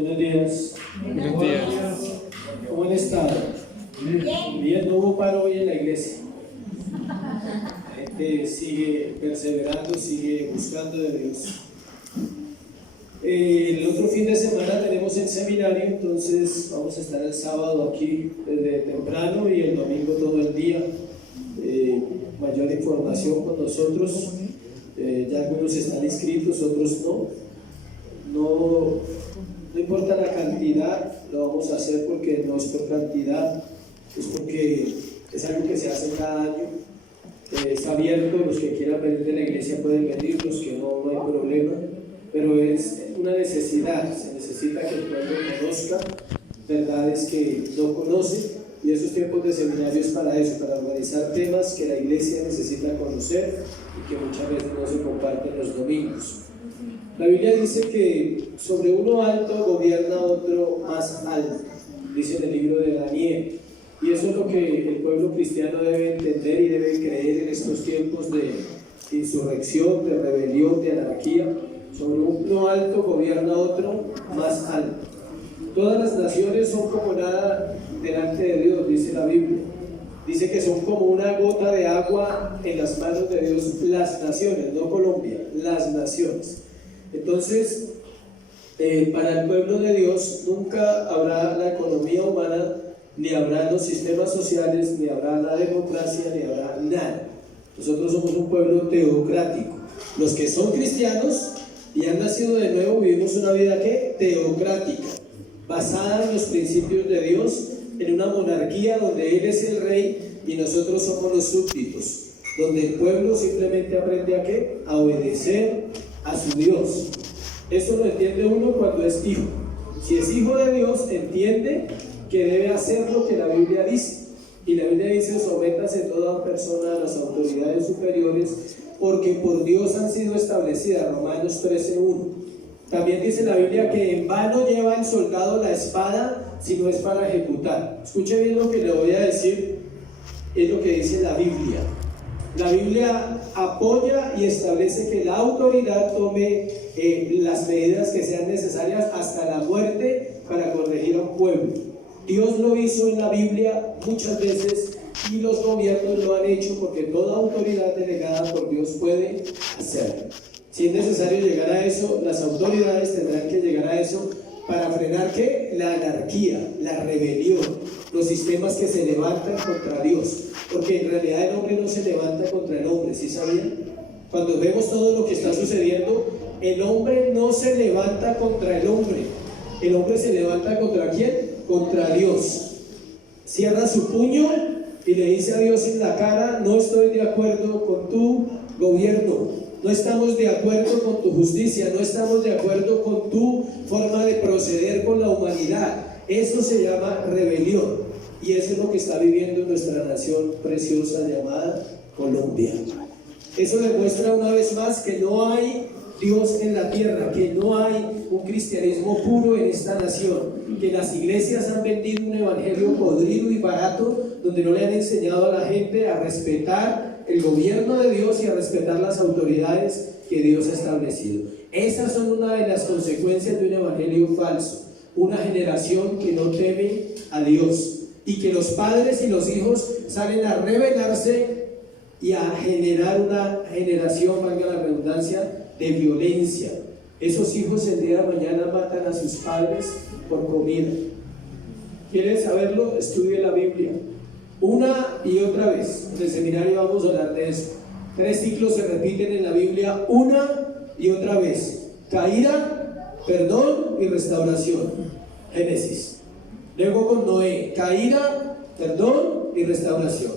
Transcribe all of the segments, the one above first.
Buenos días. Buenos días. ¿Cómo han estado? Bien, no hubo paro hoy en la iglesia. La gente sigue perseverando, sigue buscando de Dios. El otro fin de semana tenemos el seminario, entonces vamos a estar el sábado aquí desde temprano y el domingo todo el día. Mayor información con nosotros. Ya algunos están inscritos, otros no importa la cantidad, lo vamos a hacer porque no es por cantidad, es porque es algo que se hace cada año. Está abierto, los que quieran venir de la iglesia pueden venir, los que no hay problema, pero es una necesidad, se necesita que el pueblo conozca verdades que no conoce, y esos tiempos de seminario es para eso, para organizar temas que la iglesia necesita conocer y que muchas veces no se comparten los domingos. La Biblia dice que sobre uno alto gobierna otro más alto, dice en el libro de Daniel, y eso es lo que el pueblo cristiano debe entender y debe creer en estos tiempos de insurrección, de rebelión, de anarquía. Sobre uno alto gobierna otro más alto. Todas las naciones son como nada delante de Dios, dice la Biblia. Dice que son como una gota de agua en las manos de Dios las naciones, no Colombia, las naciones. Entonces, para el pueblo de Dios nunca habrá la economía humana, ni habrá los sistemas sociales, ni habrá la democracia, ni habrá nada. Nosotros somos un pueblo teocrático. Los que son cristianos y han nacido de nuevo vivimos una vida ¿qué? Teocrática, basada en los principios de Dios, en una monarquía donde Él es el rey y nosotros somos los súbditos, donde el pueblo simplemente aprende a ¿qué? A obedecer a su Dios. Eso lo entiende uno cuando es hijo. Si es hijo de Dios, entiende que debe hacer lo que la Biblia dice. Y la Biblia dice: sométase toda persona a las autoridades superiores, porque por Dios han sido establecidas. Romanos 13:1. También dice la Biblia que en vano lleva el soldado la espada si no es para ejecutar. Escuche bien lo que le voy a decir, es lo que dice la Biblia. La Biblia apoya y establece que la autoridad tome las medidas que sean necesarias hasta la muerte para corregir a un pueblo. Dios lo hizo en la Biblia muchas veces y los gobiernos lo han hecho porque toda autoridad delegada por Dios puede hacerlo. Si es necesario llegar a eso, las autoridades tendrán que llegar a eso para frenar ¿qué? La anarquía, la rebelión, los sistemas que se levantan contra Dios. Porque en realidad el hombre no se levanta contra el hombre, ¿sí sabían? Cuando vemos todo lo que está sucediendo, el hombre no se levanta contra el hombre se levanta ¿contra quién? Contra Dios. Cierra su puño y le dice a Dios en la cara: no estoy de acuerdo con tu gobierno, no estamos de acuerdo con tu justicia, no estamos de acuerdo con tu forma de proceder con la humanidad. Eso se llama rebelión. Y eso es lo que está viviendo nuestra nación preciosa llamada Colombia. Eso demuestra una vez más que no hay Dios en la tierra, que no hay un cristianismo puro en esta nación, que las iglesias han vendido un evangelio podrido y barato, donde no le han enseñado a la gente a respetar el gobierno de Dios y a respetar las autoridades que Dios ha establecido. Esas son una de las consecuencias de un evangelio falso, una generación que no teme a Dios, y que los padres y los hijos salen a rebelarse y a generar una generación, valga la redundancia, de violencia. Esos hijos el día de mañana matan a sus padres por comida. ¿Quieren saberlo? Estudie la Biblia una y otra vez. En el seminario vamos a hablar de eso. 3 ciclos se repiten en la Biblia una y otra vez: caída, perdón y restauración. Génesis. Luego con Noé: caída, perdón y restauración.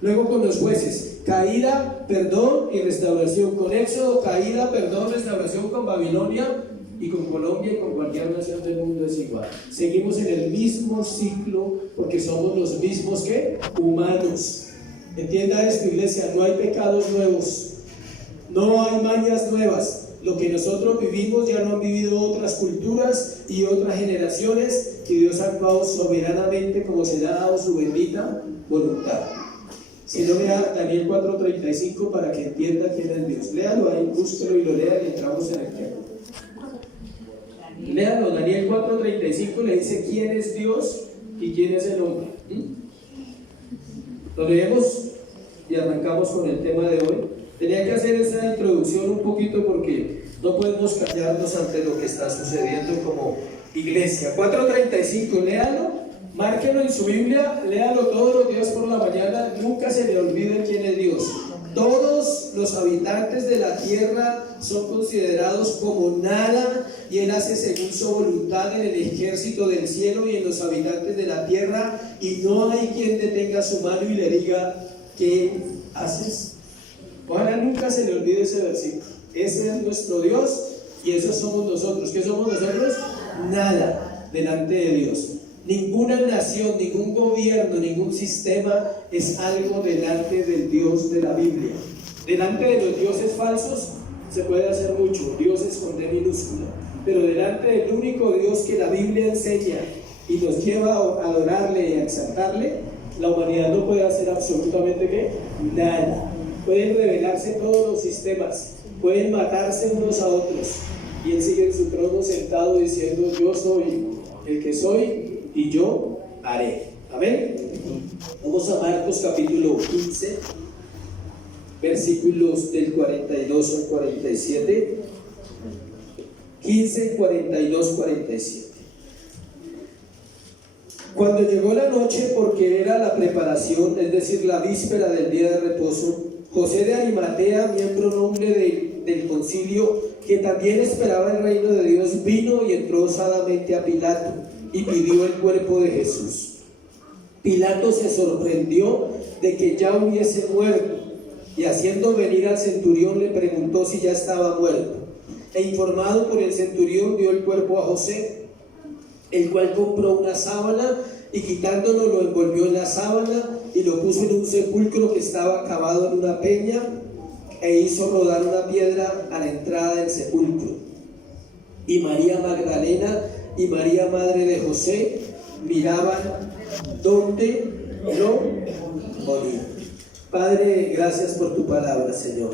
Luego con los jueces: caída, perdón y restauración. Con Éxodo: caída, perdón, restauración. Con Babilonia y con Colombia y con cualquier nación del mundo es igual. Seguimos en el mismo ciclo porque somos los mismos ¿qué? Humanos. Entienda esto, iglesia: no hay pecados nuevos, no hay mañas nuevas. Lo que nosotros vivimos ya lo han vivido otras culturas y otras generaciones, y Dios ha actuado soberanamente como se le ha dado su bendita voluntad. Si no, lea Daniel 4:35 para que entienda quién es Dios. Léalo ahí, búsquelo y lo lea y entramos en el tema. Léalo, Daniel 4:35 le dice quién es Dios y quién es el hombre. Lo leemos y arrancamos con el tema de hoy. Tenía que hacer esa introducción un poquito porque no podemos callarnos ante lo que está sucediendo como iglesia. 4:35, léalo, márquelo en su Biblia, léalo todos los días por la mañana, nunca se le olvide quién es Dios. Todos los habitantes de la tierra son considerados como nada y Él hace según su voluntad en el ejército del cielo y en los habitantes de la tierra, y no hay quien detenga su mano y le diga ¿qué haces? Ojalá nunca se le olvide ese versículo. Ese es nuestro Dios y esos somos nosotros. ¿Qué somos nosotros? Nada delante de Dios. Ninguna nación, ningún gobierno, ningún sistema es algo delante del Dios de la Biblia. Delante de los dioses falsos se puede hacer mucho, dioses con D minúscula, pero delante del único Dios que la Biblia enseña y nos lleva a adorarle y a exaltarle, la humanidad no puede hacer absolutamente ¿qué? Nada. Pueden rebelarse todos los sistemas, pueden matarse unos a otros, y Él sigue en su trono sentado diciendo yo soy el que soy y yo haré. Amén. Vamos a Marcos capítulo 15, versículos del 42 al 47. 15, 42, 47. Cuando llegó la noche, porque era la preparación, es decir, la víspera del día de reposo, José de Arimatea, miembro noble del concilio, que también esperaba el reino de Dios, vino y entró osadamente a Pilato y pidió el cuerpo de Jesús. Pilato se sorprendió de que ya hubiese muerto, y haciendo venir al centurión le preguntó si ya estaba muerto. E informado por el centurión, dio el cuerpo a José, el cual compró una sábana y quitándolo lo envolvió en la sábana y lo puso en un sepulcro que estaba cavado en una peña, e hizo rodar una piedra a la entrada del sepulcro. Y María Magdalena y María madre de José miraban dónde lo moría. Padre, gracias por tu palabra, Señor.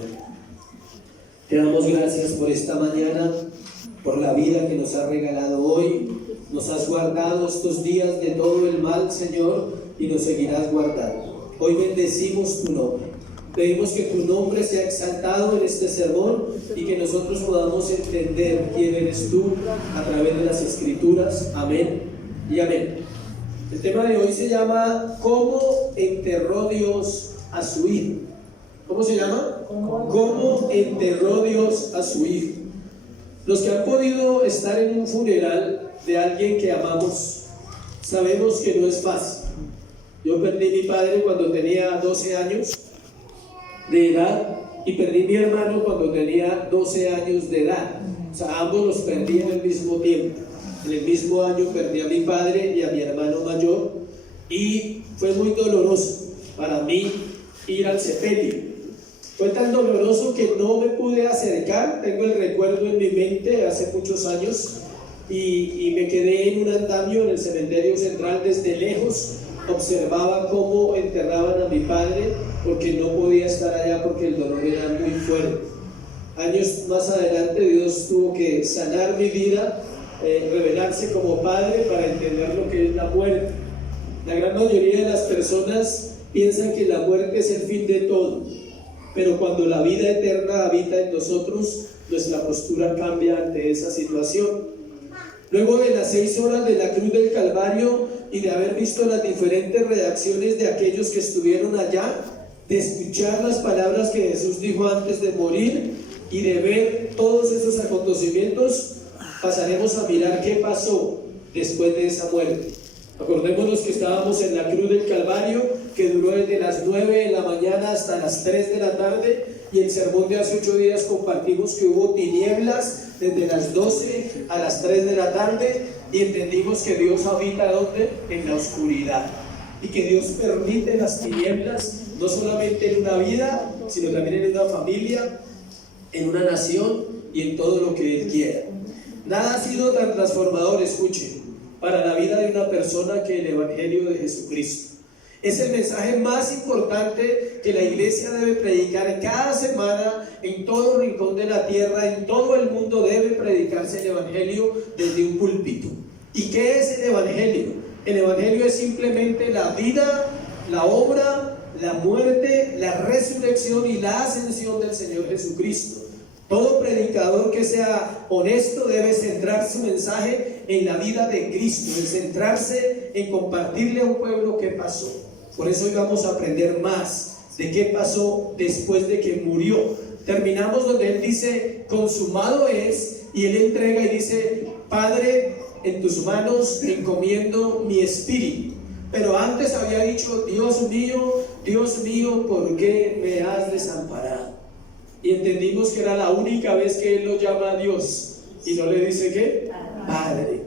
Te damos gracias por esta mañana, por la vida que nos has regalado hoy. Nos has guardado estos días de todo el mal, Señor, y nos seguirás guardando. Hoy bendecimos tu nombre. Pedimos que tu nombre sea exaltado en este sermón y que nosotros podamos entender quién eres tú a través de las Escrituras. Amén y amén. El tema de hoy se llama ¿cómo enterró Dios a su hijo? ¿Cómo se llama? ¿Cómo enterró Dios a su hijo? Los que han podido estar en un funeral de alguien que amamos, sabemos que no es fácil. Yo perdí a mi padre cuando tenía 12 años de edad y perdí a mi hermano cuando tenía 12 años de edad. O sea, ambos los perdí en el mismo tiempo. En el mismo año perdí a mi padre y a mi hermano mayor, y fue muy doloroso para mí ir al sepelio. Fue tan doloroso que no me pude acercar. Tengo el recuerdo en mi mente hace muchos años y me quedé en un andamio en el cementerio central. Desde lejos observaba cómo enterraban a mi padre, porque no podía estar allá porque el dolor era muy fuerte. Años más adelante Dios tuvo que sanar mi vida, revelarse como padre para entender lo que es la muerte. La gran mayoría de las personas piensan que la muerte es el fin de todo, pero cuando la vida eterna habita en nosotros, nuestra postura cambia ante esa situación. Luego de las 6 horas de la cruz del Calvario y de haber visto las diferentes reacciones de aquellos que estuvieron allá, de escuchar las palabras que Jesús dijo antes de morir y de ver todos esos acontecimientos, pasaremos a mirar qué pasó después de esa muerte. Acordémonos que estábamos en la cruz del Calvario, que duró desde las 9 de la mañana hasta las 3 de la tarde, y el sermón de hace 8 días compartimos que hubo tinieblas desde las 12 a las 3 de la tarde, y entendimos que Dios habita ¿dónde? En la oscuridad, y que Dios permite las tinieblas no solamente en una vida, sino también en una familia, en una nación y en todo lo que Él quiera. Nada ha sido tan transformador, escuchen, para la vida de una persona que el Evangelio de Jesucristo. Es el mensaje más importante que la iglesia debe predicar cada semana en todo rincón de la tierra, en todo el mundo debe predicarse el evangelio desde un púlpito. ¿Y qué es el evangelio? El evangelio es simplemente la vida, la obra, la muerte, la resurrección y la ascensión del Señor Jesucristo. Todo predicador que sea honesto debe centrar su mensaje en la vida de Cristo, en centrarse en compartirle a un pueblo qué pasó. Por eso hoy vamos a aprender más de qué pasó después de que murió. Terminamos donde él dice, consumado es, y él entrega y dice, Padre, en tus manos encomiendo mi espíritu. Pero antes había dicho, Dios mío, ¿por qué me has desamparado? Y entendimos que era la única vez que él lo llama a Dios y no le dice ¿qué? Padre.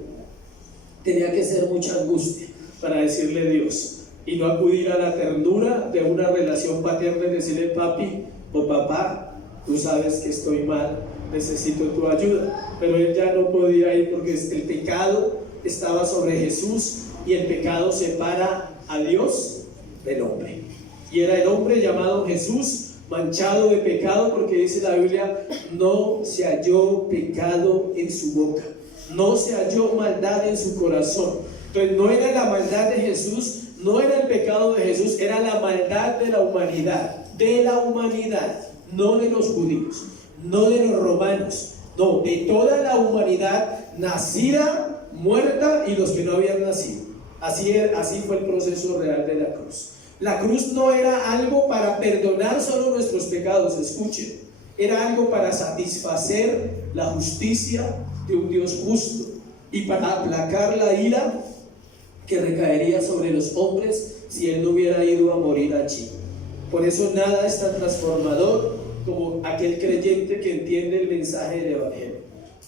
Tenía que ser mucha angustia para decirle Dios y no acudir a la ternura de una relación paterna y decirle papi o papá, tú sabes que estoy mal, necesito tu ayuda. Pero él ya no podía ir porque el pecado estaba sobre Jesús y el pecado separa a Dios del hombre. Y era el hombre llamado Jesús, manchado de pecado, porque dice la Biblia, no se halló pecado en su boca, no se halló maldad en su corazón. Entonces no era la maldad de Jesús, no era el pecado de Jesús, era la maldad de la humanidad, no de los judíos, no de los romanos, no, de toda la humanidad nacida, muerta y los que no habían nacido. Así fue el proceso real de la cruz. La cruz no era algo para perdonar solo nuestros pecados, escuchen, era algo para satisfacer la justicia de un Dios justo y para aplacar la ira que recaería sobre los hombres si él no hubiera ido a morir allí. Por eso nada es tan transformador como aquel creyente que entiende el mensaje del evangelio.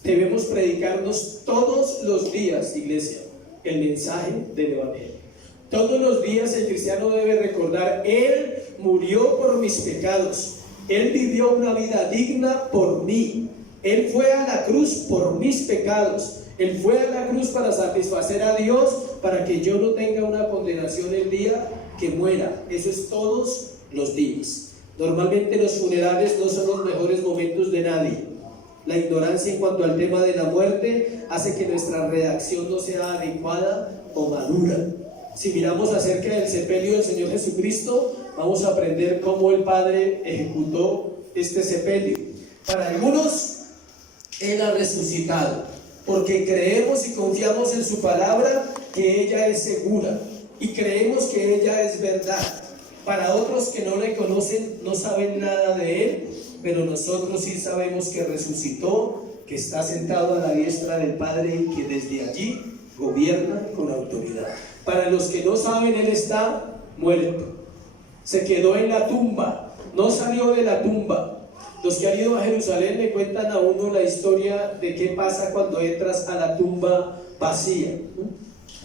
Debemos predicarnos todos los días, iglesia, el mensaje del evangelio. Todos los días el cristiano debe recordar, Él murió por mis pecados, Él vivió una vida digna por mí, Él fue a la cruz por mis pecados, Él fue a la cruz para satisfacer a Dios, para que yo no tenga una condenación el día que muera. Eso es todos los días. Normalmente los funerales no son los mejores momentos de nadie. La ignorancia en cuanto al tema de la muerte hace que nuestra reacción no sea adecuada o madura. Si miramos acerca del sepelio del Señor Jesucristo, vamos a aprender cómo el Padre ejecutó este sepelio. Para algunos, Él ha resucitado, porque creemos y confiamos en su palabra, que ella es segura, y creemos que ella es verdad. Para otros que no le conocen, no saben nada de Él, pero nosotros sí sabemos que resucitó, que está sentado a la diestra del Padre y que desde allí gobierna con autoridad. Para los que no saben, Él está muerto, se quedó en la tumba, no salió de la tumba. Los que han ido a Jerusalén le cuentan a uno la historia de qué pasa cuando entras a la tumba vacía.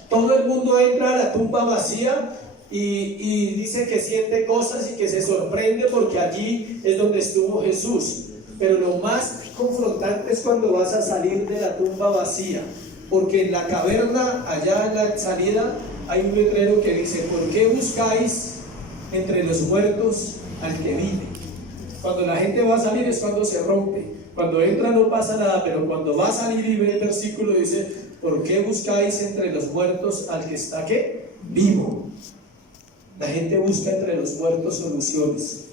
Todo el mundo entra a la tumba vacía y dice que siente cosas y que se sorprende porque allí es donde estuvo Jesús. Pero lo más confrontante es cuando vas a salir de la tumba vacía, porque en la caverna, allá en la salida, hay un letrero que dice: ¿por qué buscáis entre los muertos al que vive? Cuando la gente va a salir es cuando se rompe. Cuando entra no pasa nada, pero cuando va a salir y ve el versículo dice: ¿por qué buscáis entre los muertos al que está ¿qué? Vivo? La gente busca entre los muertos soluciones.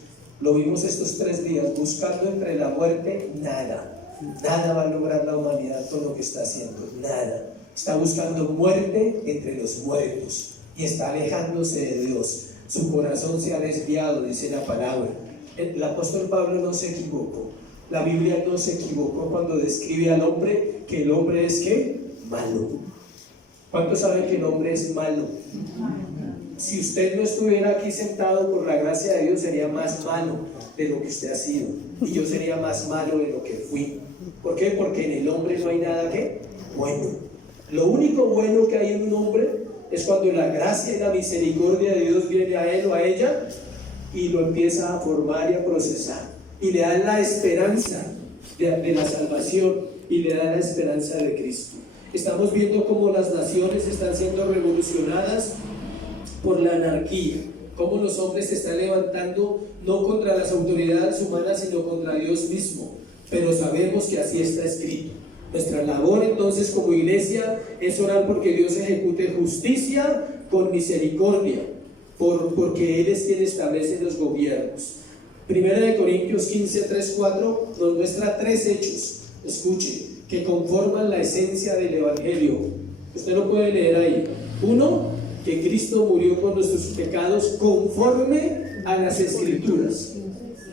Lo vimos estos 3 días, buscando entre la muerte nada. Nada va a lograr la humanidad con lo que está haciendo, nada. Está buscando muerte entre los muertos y está alejándose de Dios. Su corazón se ha desviado, dice la palabra. El apóstol Pablo no se equivocó. La Biblia no se equivocó cuando describe al hombre, que el hombre es ¿qué? Malo. ¿Cuántos saben que el hombre es malo? Si usted no estuviera aquí sentado, por la gracia de Dios, sería más malo de lo que usted ha sido, y yo sería más malo de lo que fui. ¿Por qué? Porque en el hombre no hay nada ¿qué? Bueno. Lo único bueno que hay en un hombre es cuando la gracia y la misericordia de Dios viene a él o a ella y lo empieza a formar y a procesar, y le da la esperanza de la salvación y le da la esperanza de Cristo. Estamos viendo cómo las naciones están siendo revolucionadas por la anarquía, cómo los hombres se están levantando no contra las autoridades humanas, sino contra Dios mismo, pero sabemos que así está escrito. Nuestra labor entonces como iglesia es orar porque Dios ejecute justicia con misericordia, porque Él es quien establece los gobiernos. Primera de Corintios 15, 3, 4 nos muestra 3 hechos, escuche, que conforman la esencia del Evangelio. Usted lo puede leer ahí. 1, que Cristo murió por nuestros pecados conforme a las Escrituras,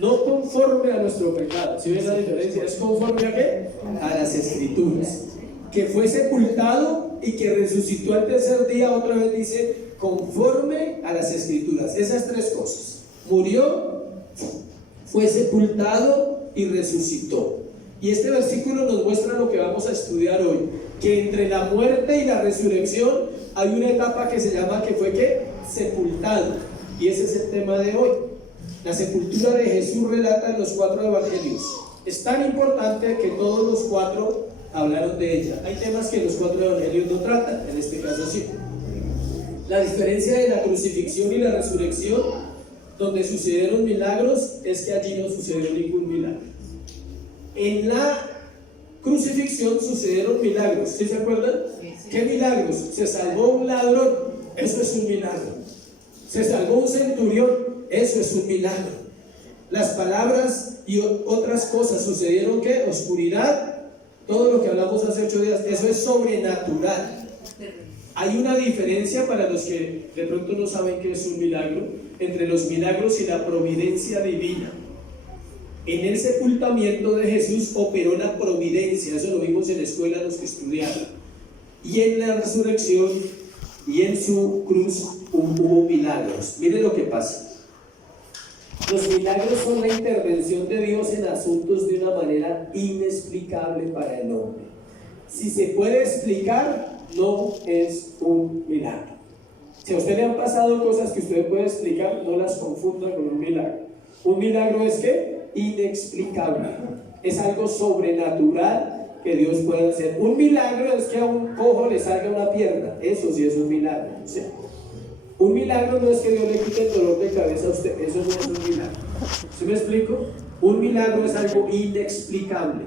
no conforme a nuestro pecado. ¿Sí ven la diferencia? ¿Es conforme a qué? A las Escrituras. Que fue sepultado y que resucitó al tercer día, otra vez dice, conforme a las Escrituras. Esas 3 cosas. Murió, fue sepultado y resucitó. Y este versículo nos muestra lo que vamos a estudiar hoy, que entre la muerte y la resurrección hay una etapa que se llama, que fue ¿qué? Sepultado. Y ese es el tema de hoy. La sepultura de Jesús relata en los 4 evangelios. Es tan importante que todos los 4 hablaron de ella. Hay temas que los 4 evangelios no tratan, en este caso sí. La diferencia de la crucifixión y la resurrección, donde sucedieron milagros, es que allí no sucedió ningún milagro. En la crucifixión sucedieron milagros, ¿sí se acuerdan? ¿Qué milagros? Se salvó un ladrón, eso es un milagro. Se salvó un centurión, eso es un milagro. Las palabras y otras cosas sucedieron, ¿qué? Oscuridad, todo lo que hablamos hace 8 días, eso es sobrenatural. Hay una diferencia para los que de pronto no saben qué es un milagro, entre los milagros y la providencia divina. En el sepultamiento de Jesús operó la providencia, eso lo vimos en la escuela los que estudiaron. Y en la resurrección y en su cruz hubo milagros. Miren lo que pasa. Los milagros son la intervención de Dios en asuntos de una manera inexplicable para el hombre. Si se puede explicar, no es un milagro. Si a usted le han pasado cosas que usted puede explicar, no las confunda con un milagro. Un milagro es ¿qué? Inexplicable. Es algo sobrenatural que Dios puede hacer. Un milagro es que a un cojo le salga una pierna. Eso sí es un milagro. ¿Sí? Un milagro no es que Dios le quite el dolor de cabeza a usted. Eso no es un milagro. ¿Sí me explico? Un milagro es algo inexplicable.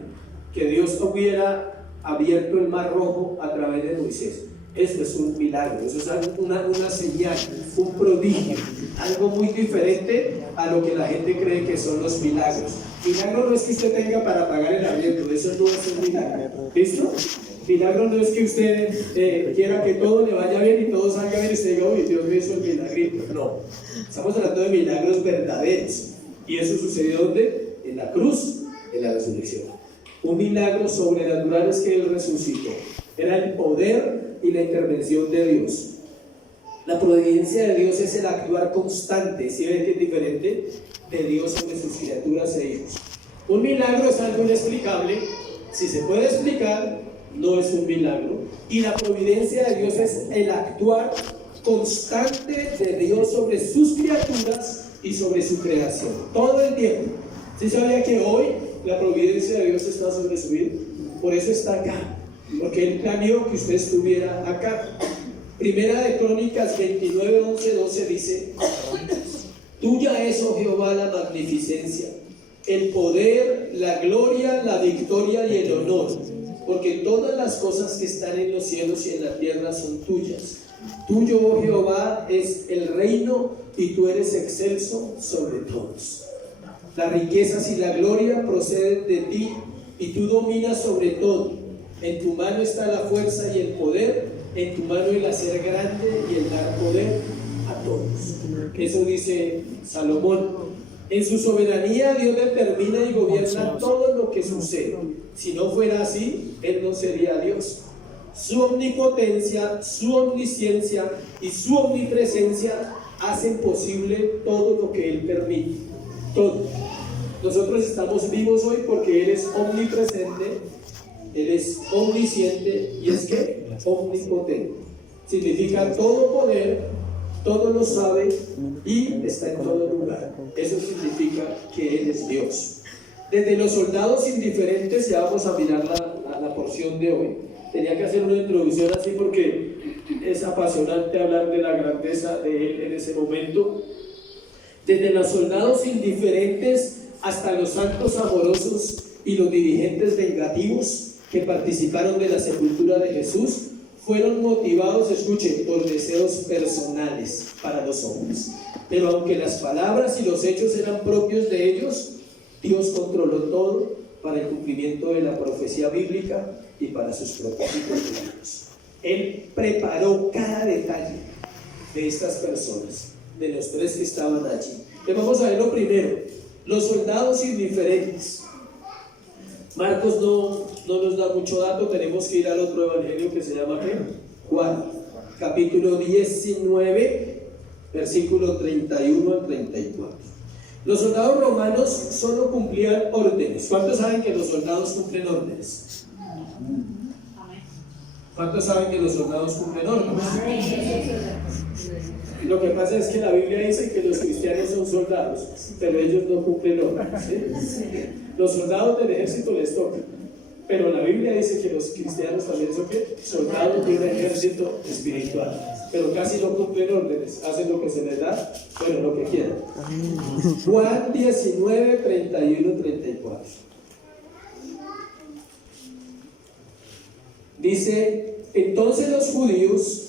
Que Dios hubiera abierto el mar rojo a través de Moisés. Eso es un milagro, eso es una señal, un prodigio, algo muy diferente a lo que la gente cree que son los milagros. Milagro no es que usted tenga para pagar el arriendo, eso no es un milagro. ¿Listo? Milagro no es que usted quiera que todo le vaya bien y todo salga bien y usted diga, uy, Dios me hizo el milagrito. No, estamos hablando de milagros verdaderos. Y eso sucedió ¿dónde? En la cruz, en la resurrección. Un milagro sobrenatural es que Él resucitó. Era el poder y la intervención de Dios. La providencia de Dios es el actuar constante, ¿sí ven que es diferente? De Dios sobre sus criaturas e hijos. Un milagro es algo inexplicable. Si se puede explicar, no es un milagro. Y la providencia de Dios es el actuar constante de Dios sobre sus criaturas y sobre su creación, todo el tiempo. ¿Sí sabía que hoy la providencia de Dios está sobre su vida? Por eso está acá, porque Él planeó que usted estuviera acá. Primera de Crónicas 29, 11, 12 dice: tuya es, oh Jehová, la magnificencia, el poder, la gloria, la victoria y el honor, porque todas las cosas que están en los cielos y en la tierra son tuyas. Tuyo, oh Jehová, es el reino y tú eres excelso sobre todos. Las riquezas y la gloria proceden de ti y tú dominas sobre todo. En tu mano está la fuerza y el poder, en tu mano el hacer grande y el dar poder a todos. Eso dice Salomón. En su soberanía Dios determina y gobierna todo lo que sucede. Si no fuera así, Él no sería Dios. Su omnipotencia, su omnisciencia y su omnipresencia hacen posible todo lo que Él permite. Todo. Nosotros estamos vivos hoy porque Él es omnipresente, Él es omnisciente y es que omnipotente. Significa todo poder, todo lo sabe y está en todo lugar. Eso significa que Él es Dios. Desde los soldados indiferentes, ya vamos a mirar la porción de hoy, Tenía que hacer una introducción así porque es apasionante hablar de la grandeza de él en ese momento. Desde los soldados indiferentes hasta los santos amorosos y los dirigentes vengativos que participaron de la sepultura de Jesús, fueron motivados, escuchen, por deseos personales para los hombres. Pero aunque las palabras y los hechos eran propios de ellos, Dios controló todo para el cumplimiento de la profecía bíblica y para sus propósitos divinos. Él preparó cada detalle de estas personas, de los tres que estaban allí. Entonces vamos a ver lo primero, los soldados indiferentes. Marcos no nos da mucho dato, tenemos que ir al otro evangelio que se llama ¿qué? Juan, capítulo 19, versículo 31 al 34. Los soldados romanos solo cumplían órdenes. ¿Cuántos saben que los soldados cumplen órdenes? ¿Cuántos saben que los soldados cumplen órdenes? Lo que pasa es que la Biblia dice que los cristianos son soldados, pero ellos no cumplen órdenes, ¿sí? Los soldados del ejército les toca, pero la Biblia dice que los cristianos también son ¿qué? Soldados de un ejército espiritual, pero casi no cumplen órdenes, hacen lo que se les da, bueno, lo que quieran. Juan 19, 31, 34. Dice: entonces los judíos,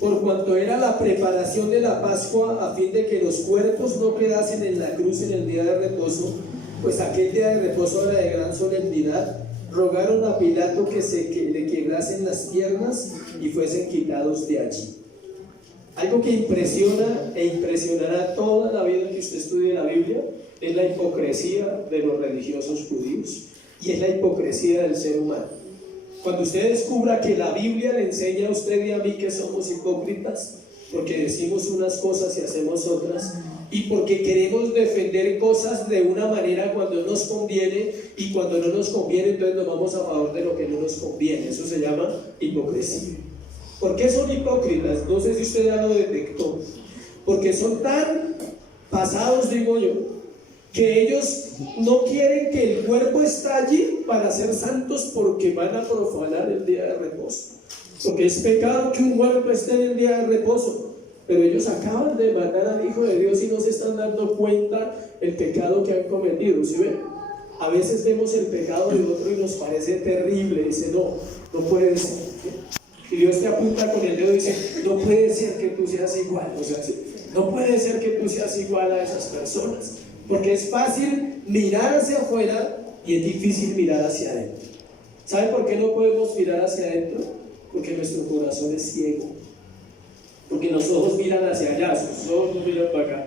por cuanto era la preparación de la Pascua, a fin de que los cuerpos no quedasen en la cruz en el día de reposo, pues aquel día de reposo era de gran solemnidad, rogaron a Pilato que le quebrasen las piernas y fuesen quitados de allí. Algo que impresiona e impresionará toda la vida que usted estudie la Biblia es la hipocresía de los religiosos judíos y es la hipocresía del ser humano. Cuando usted descubra que la Biblia le enseña a usted y a mí que somos hipócritas, porque decimos unas cosas y hacemos otras, y porque queremos defender cosas de una manera cuando nos conviene, y cuando no nos conviene entonces nos vamos a favor de lo que no nos conviene. Eso se llama hipocresía. ¿Por qué son hipócritas? No sé si usted ya lo detectó. Porque son tan pasados, digo yo, que ellos no quieren que el cuerpo esté allí para ser santos, porque van a profanar el día de reposo. Porque es pecado que un cuerpo esté en el día de reposo. Pero ellos acaban de matar al Hijo de Dios y no se están dando cuenta el pecado que han cometido. ¿Sí ven? A veces vemos el pecado de otro y nos parece terrible. Dice, no puede ser. Y Dios te apunta con el dedo y dice, no puede ser que tú seas igual. O sea, no puede ser que tú seas igual a esas personas. Porque es fácil mirar hacia afuera y es difícil mirar hacia adentro. ¿Sabe por qué no podemos mirar hacia adentro? Porque nuestro corazón es ciego. Porque los ojos miran hacia allá, sus ojos no miran para acá.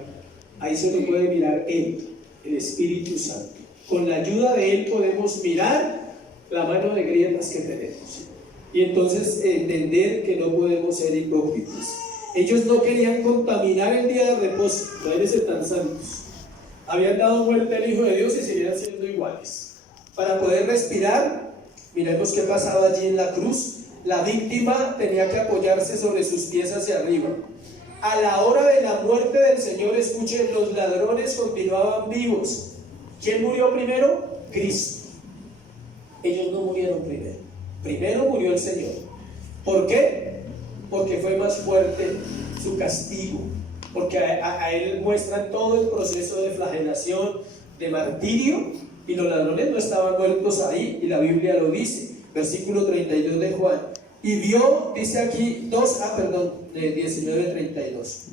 Ahí solo puede mirar Él, el Espíritu Santo. Con la ayuda de Él podemos mirar la mano de grietas que tenemos. Y entonces entender que no podemos ser hipócritas. Ellos no querían contaminar el día de reposo, no eran tan santos. Habían dado muerte al Hijo de Dios y seguían siendo iguales. Para poder respirar, miremos qué pasaba allí en la cruz. La víctima tenía que apoyarse sobre sus pies hacia arriba. A la hora de la muerte del Señor, escuchen, los ladrones continuaban vivos. ¿Quién murió primero? Cristo. Ellos no murieron primero. Primero murió el Señor. ¿Por qué? Porque fue más fuerte su castigo. Porque a Él muestran todo el proceso de flagelación, de martirio, y los ladrones no estaban muertos ahí, y la Biblia lo dice. Versículo 32 de Juan. Y vio, dice aquí, 19:32.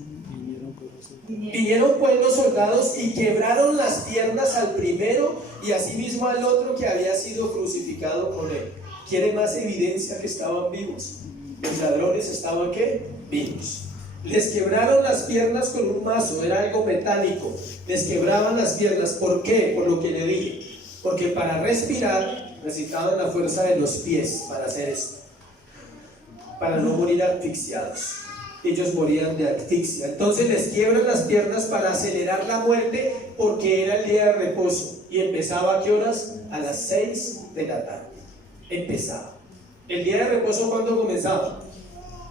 Vinieron pues los soldados y quebraron las piernas al primero y asimismo al otro que había sido crucificado con él. ¿Quiere más evidencia que estaban vivos? Los ladrones estaban ¿qué? Vivos. Les quebraron las piernas con un mazo, era algo metálico. Les quebraban las piernas. ¿Por qué? Por lo que le dije. Porque para respirar necesitaban la fuerza de los pies para hacer esto, para no morir asfixiados. Ellos morían de asfixia. Entonces les quiebran las piernas para acelerar la muerte, porque era el día de reposo. ¿Y empezaba a qué horas? A las 6 de la tarde. Empezaba. ¿El día de reposo cuándo comenzaba?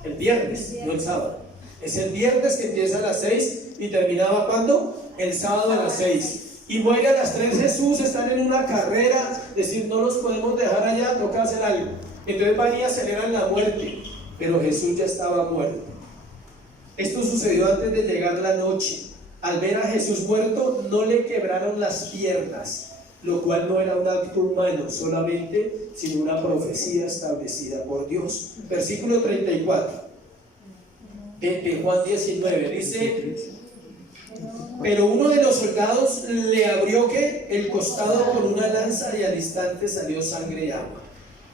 El viernes, no el sábado. Es el viernes que empieza a las 6 y terminaba ¿cuándo? El sábado a las 6. Y muere a las 3 Jesús, están en una carrera, decir, no los podemos dejar allá, toca hacer algo. Entonces van y aceleran la muerte, pero Jesús ya estaba muerto. Esto sucedió antes de llegar la noche. Al ver a Jesús muerto, no le quebraron las piernas, lo cual no era un acto humano solamente, sino una profecía establecida por Dios. Versículo 34 de Juan 19 dice: pero uno de los soldados le abrió ¿qué? El costado con una lanza, y al instante salió sangre y agua.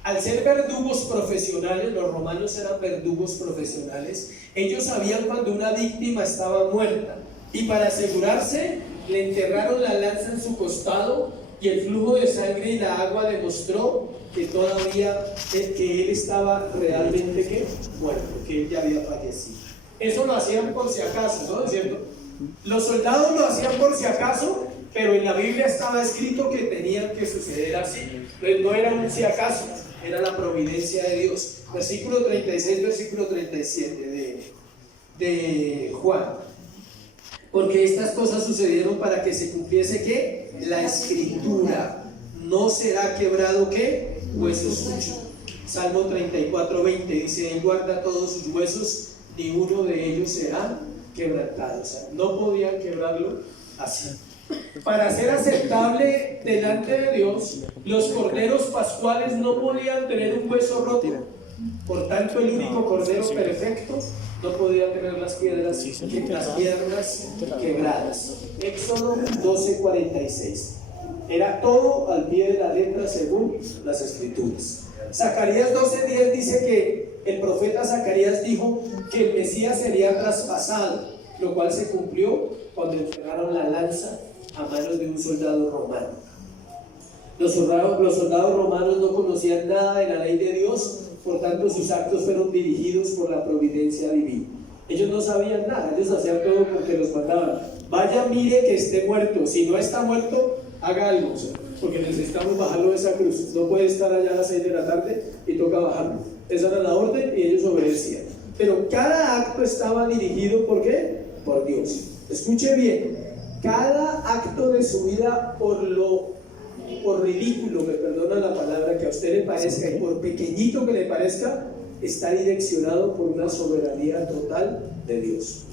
Al ser verdugos profesionales, los romanos eran verdugos profesionales, ellos sabían cuando una víctima estaba muerta, y para asegurarse le enterraron la lanza en su costado, y el flujo de sangre y la agua demostró que todavía que él estaba realmente ¿qué? Muerto, que él ya había fallecido. Eso lo hacían por si acaso, ¿no es cierto? Los soldados lo hacían por si acaso, pero en la Biblia estaba escrito que tenían que suceder así. Entonces no era un si acaso, era la providencia de Dios. Versículo 36, versículo 37 de Juan. Porque estas cosas sucedieron para que se cumpliese ¿qué? La escritura. No será quebrado ¿qué? Hueso suyo. Salmo 34, 20 dice: Él guarda todos sus huesos, ni uno de ellos será quebrantado. O sea, no podían quebrarlo así. Para ser aceptable delante de Dios, los corderos pascuales no podían tener un hueso roto. Por tanto, el único cordero perfecto no podía tener las piernas quebradas. Éxodo 12:46. Era todo al pie de la letra según las escrituras. Zacarías 12:10 dice que el profeta Zacarías dijo que el Mesías sería traspasado, lo cual se cumplió cuando entregaron la lanza a manos de un soldado romano. Los soldados romanos no conocían nada de la ley de Dios, por tanto sus actos fueron dirigidos por la providencia divina. Ellos no sabían nada, ellos hacían todo porque los mandaban. Vaya, mire que esté muerto, si no está muerto, haga algo, porque necesitamos bajarlo de esa cruz. No puede estar allá a las 6 de la tarde y toca bajarlo. Esa era la orden y ellos obedecían. Pero cada acto estaba dirigido ¿por qué? Por Dios. Escuche bien, cada acto de su vida, por ridículo, me perdona la palabra, que a usted le parezca, y por pequeñito que le parezca, está direccionado por una soberanía total de Dios.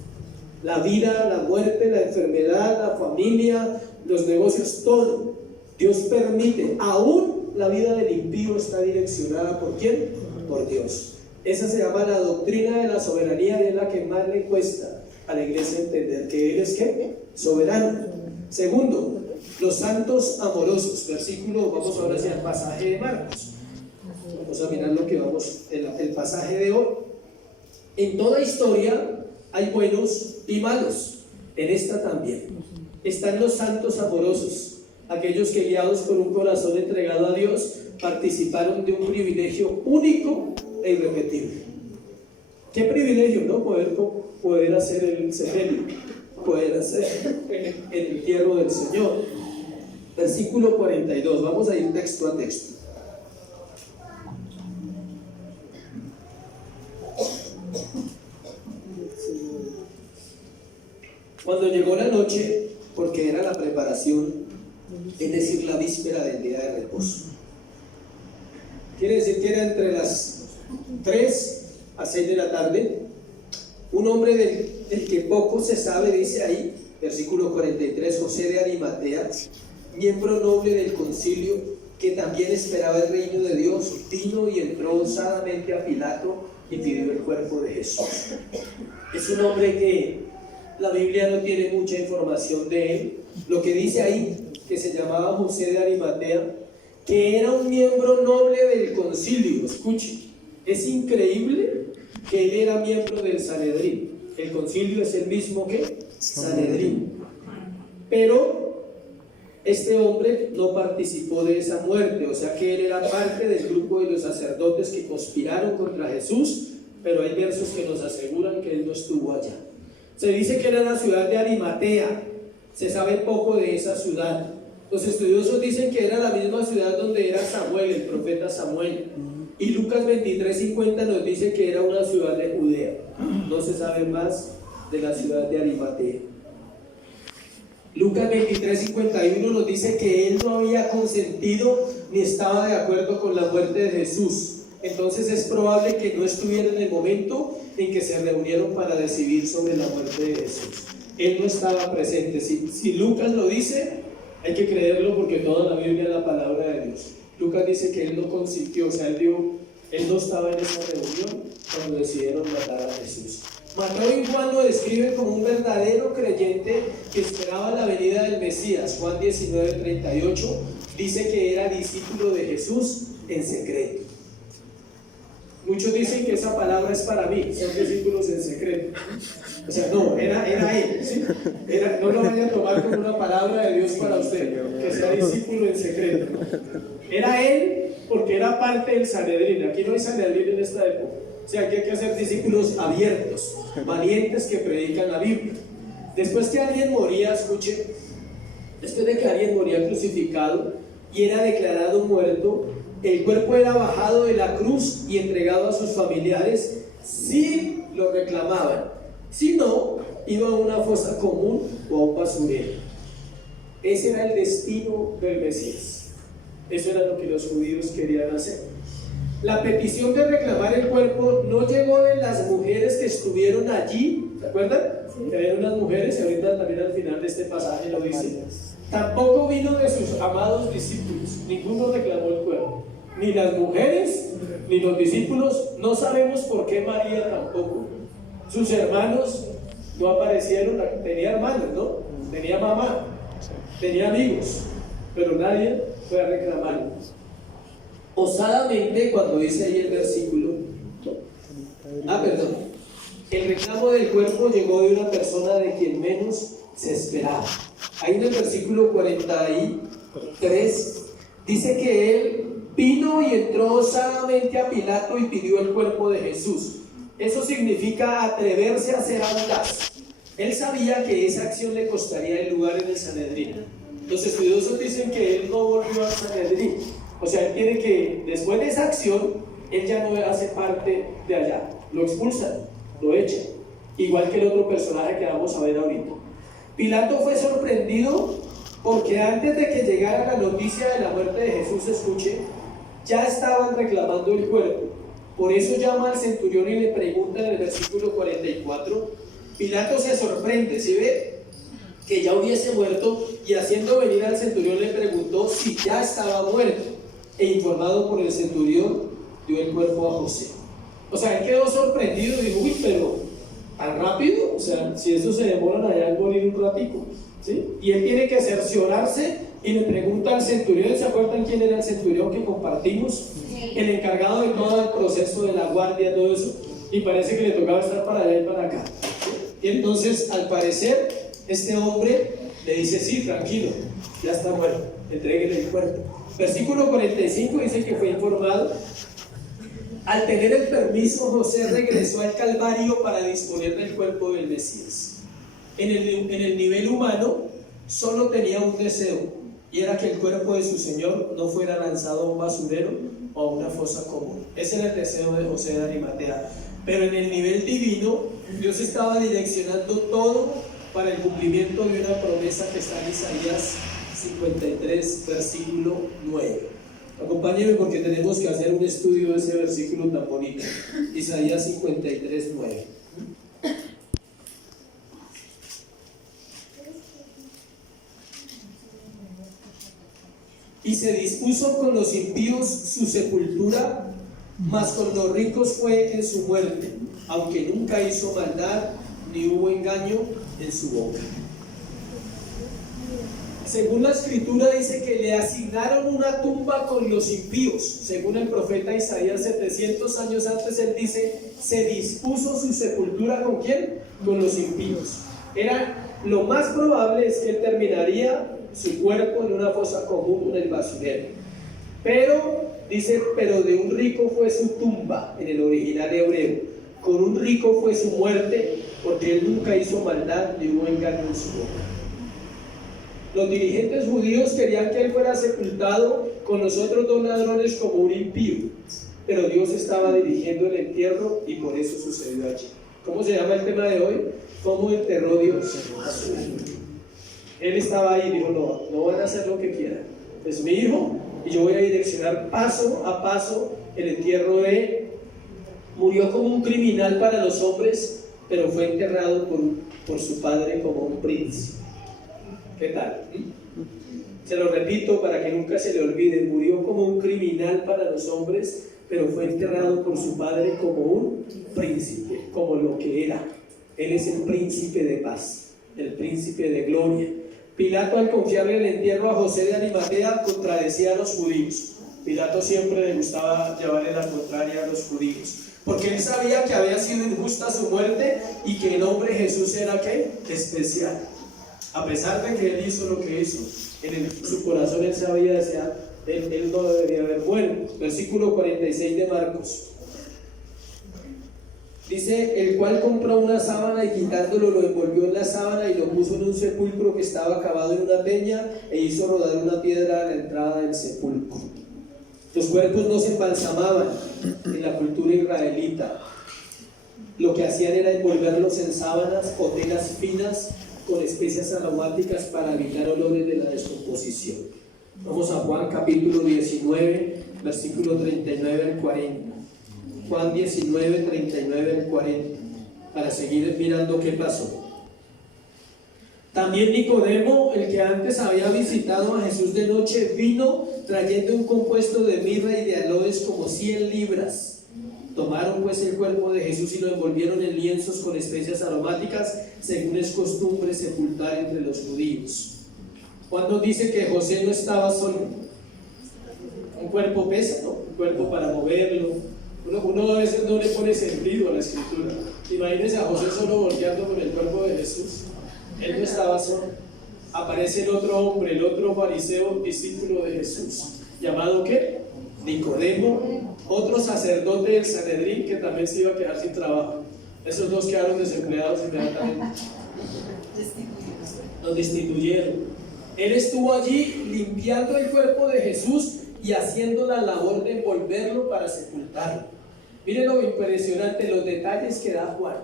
La vida, la muerte, la enfermedad, la familia, los negocios, todo Dios permite. Aún la vida del impío está direccionada ¿por quién? Por Dios. Esa se llama la doctrina de la soberanía, y es la que más le cuesta a la iglesia entender, que Él es ¿qué? Soberano. Segundo, los santos amorosos. Vamos ahora hacia el pasaje de Marcos. Vamos a mirar lo que el pasaje de hoy. En toda historia hay buenos y malos. En esta también están los santos amorosos, aquellos que, guiados por un corazón entregado a Dios, participaron de un privilegio único e irrepetible. ¿Qué privilegio, no? Poder hacer el sepelio, poder hacer el entierro del Señor. Versículo 42, vamos a ir texto a texto. Cuando llegó la noche, porque era la preparación, es decir, la víspera del día de reposo. Quiere decir que era entre las 3 a 6 de la tarde. Un hombre del que poco se sabe, dice ahí, versículo 43, José de Arimatea, miembro noble del concilio, que también esperaba el reino de Dios, vino y entró osadamente a Pilato y pidió el cuerpo de Jesús. Es un hombre que la Biblia no tiene mucha información de él. Lo que dice ahí, que se llamaba José de Arimatea, que era un miembro noble del concilio. Escuche, es increíble que él era miembro del Sanedrín. El concilio es el mismo que Sanedrín. Pero este hombre no participó de esa muerte, o sea que él era parte del grupo de los sacerdotes que conspiraron contra Jesús, pero hay versos que nos aseguran que él no estuvo allá. Se dice que era la ciudad de Arimatea. Se sabe poco de esa ciudad. Los estudiosos dicen que era la misma ciudad donde era Samuel, el profeta Samuel. Y Lucas 23:50 nos dice que era una ciudad de Judea. No se sabe más de la ciudad de Arimatea. Lucas 23:51 nos dice que él no había consentido ni estaba de acuerdo con la muerte de Jesús. entonces es probable que no estuviera en el momento en que se reunieron para decidir sobre la muerte de Jesús. Él no estaba presente. Si Lucas lo dice, hay que creerlo porque toda la Biblia es la palabra de Dios. Lucas dice que él no consintió, o sea, él no estaba en esa reunión cuando decidieron matar a Jesús. Mateo y Juan lo describen como un verdadero creyente que esperaba la venida del Mesías. Juan 19:38 dice que era discípulo de Jesús en secreto. Muchos dicen que esa palabra es para mí, son discípulos en secreto. O sea, no, era él, ¿sí? No lo vayan a tomar como una palabra de Dios para usted, que sea discípulo en secreto. Era él porque era parte del Sanedrín. Aquí no hay Sanedrín en esta época. O sea, aquí hay que hacer discípulos abiertos, valientes que predican la Biblia. Después que alguien moría, escuchen, después de que alguien moría crucificado y era declarado muerto, el cuerpo era bajado de la cruz y entregado a sus familiares si lo reclamaban. Si no, iba a una fosa común o a un basurero. Ese era el destino del Mesías. Eso era lo que los judíos querían hacer. La petición de reclamar el cuerpo no llegó de las mujeres que estuvieron allí. ¿Se acuerdan? Que había unas mujeres, y ahorita también al final de este pasaje lo dice. Tampoco vino de sus amados discípulos. Ninguno reclamó el cuerpo. Ni las mujeres, ni los discípulos. No sabemos por qué María tampoco. Sus hermanos no aparecieron. Tenía hermanos, ¿no? Tenía mamá, tenía amigos, pero nadie fue a reclamarlo. Osadamente, cuando dice ahí el versículo, el reclamo del cuerpo llegó de una persona de quien menos se esperaba. Ahí en el versículo 43 dice que él vino y entró osadamente a Pilato y pidió el cuerpo de Jesús. Eso significa atreverse a hacer audaz. Él sabía que esa acción le costaría el lugar en el Sanedrín. Los estudiosos dicen que él no volvió al Sanedrín. O sea, él tiene que, después de esa acción, él ya no hace parte de allá. Lo expulsan, lo echan. Igual que el otro personaje que vamos a ver ahorita. Pilato fue sorprendido porque antes de que llegara la noticia de la muerte de Jesús, escuche, ya estaban reclamando el cuerpo. Por eso llama al centurión y le pregunta en el versículo 44. Pilato se sorprende, ¿sí ve? Que ya hubiese muerto, y haciendo venir al centurión le preguntó si ya estaba muerto, e informado por el centurión dio el cuerpo a José. O sea, él quedó sorprendido y dijo, uy, pero tan rápido, o sea, si eso se demoran allá en morir un ratico, ¿sí? Y él tiene que cerciorarse y le pregunta al centurión. ¿Se acuerdan quién era el centurión que compartimos? El encargado de todo el proceso de la guardia, todo eso, y parece que le tocaba estar para allá y para acá. Y entonces, al parecer, este hombre le dice, sí, tranquilo, ya está muerto, entréguele el cuerpo. Versículo 45 dice que fue informado. Al tener el permiso, José regresó al Calvario para disponer del cuerpo del Mesías. En el nivel humano, solo tenía un deseo, y era que el cuerpo de su Señor no fuera lanzado a un basurero o a una fosa común. Ese era el deseo de José de Arimatea. Pero en el nivel divino, Dios estaba direccionando todo para el cumplimiento de una promesa que está en Isaías 53, versículo 9. Acompáñenme porque tenemos que hacer un estudio de ese versículo tan bonito. Isaías 53, 9. Y se dispuso con los impíos su sepultura, mas con los ricos fue en su muerte, aunque nunca hizo maldad, ni hubo engaño en su boca. Según la escritura dice que le asignaron una tumba con los impíos. Según el profeta Isaías, 700 años antes, él dice, se dispuso su sepultura ¿con quién? Con los impíos. Lo más probable es que él terminaría su cuerpo en una fosa común, en el basurero. Pero, dice, pero de un rico fue su tumba, en el original hebreo. Con un rico fue su muerte, porque él nunca hizo maldad ni hubo engaño en su boca. Los dirigentes judíos querían que él fuera sepultado con los otros dos ladrones como un impío, pero Dios estaba dirigiendo el entierro y por eso sucedió allí. ¿Cómo se llama el tema de hoy? ¿Cómo enterró Dios a su hijo? Él estaba ahí y dijo, no van a hacer lo que quieran, es mi hijo y yo voy a direccionar paso a paso el entierro de... Murió como un criminal para los hombres, pero fue enterrado por su padre como un príncipe. ¿Qué tal? Se lo repito para que nunca se le olvide. Murió como un criminal para los hombres, pero fue enterrado por su padre como un príncipe, como lo que era. Él es el príncipe de paz, el príncipe de gloria. Pilato, al confiarle el entierro a José de Arimatea, contradecía a los judíos. Pilato siempre le gustaba llevarle la contraria a los judíos, porque él sabía que había sido injusta su muerte y que el nombre Jesús era ¿qué? Especial. A pesar de que él hizo lo que hizo, en su corazón él sabía desear, él no debería haber muerto. Versículo 46 de Marcos. Dice, el cual compró una sábana y quitándolo lo envolvió en la sábana y lo puso en un sepulcro que estaba cavado en una peña e hizo rodar una piedra a la entrada del sepulcro. Los cuerpos no se embalsamaban en la cultura israelita. Lo que hacían era envolverlos en sábanas o telas finas con especias aromáticas para evitar olores de la descomposición. Vamos a Juan capítulo 19, versículo 39 al 40. Juan 19, 39 al 40, para seguir mirando qué pasó. También Nicodemo, el que antes había visitado a Jesús de noche, vino trayendo un compuesto de mirra y de aloes como 100 libras. Tomaron pues el cuerpo de Jesús y lo envolvieron en lienzos con especias aromáticas, según es costumbre sepultar entre los judíos. Juan nos dice que José no estaba solo. Un cuerpo pesa, ¿no? Un cuerpo para moverlo. Uno a veces no le pone sentido a la escritura. Imagínense a José solo volteando con el cuerpo de Jesús. Él no estaba solo. Aparece el otro hombre, el otro fariseo, discípulo de Jesús, llamado ¿qué? Nicodemo, otro sacerdote del Sanedrín que también se iba a quedar sin trabajo. Esos dos quedaron desempleados inmediatamente. Los destituyeron. Él estuvo allí limpiando el cuerpo de Jesús y haciendo la labor de envolverlo para sepultarlo. Miren lo impresionante, los detalles que da Juan.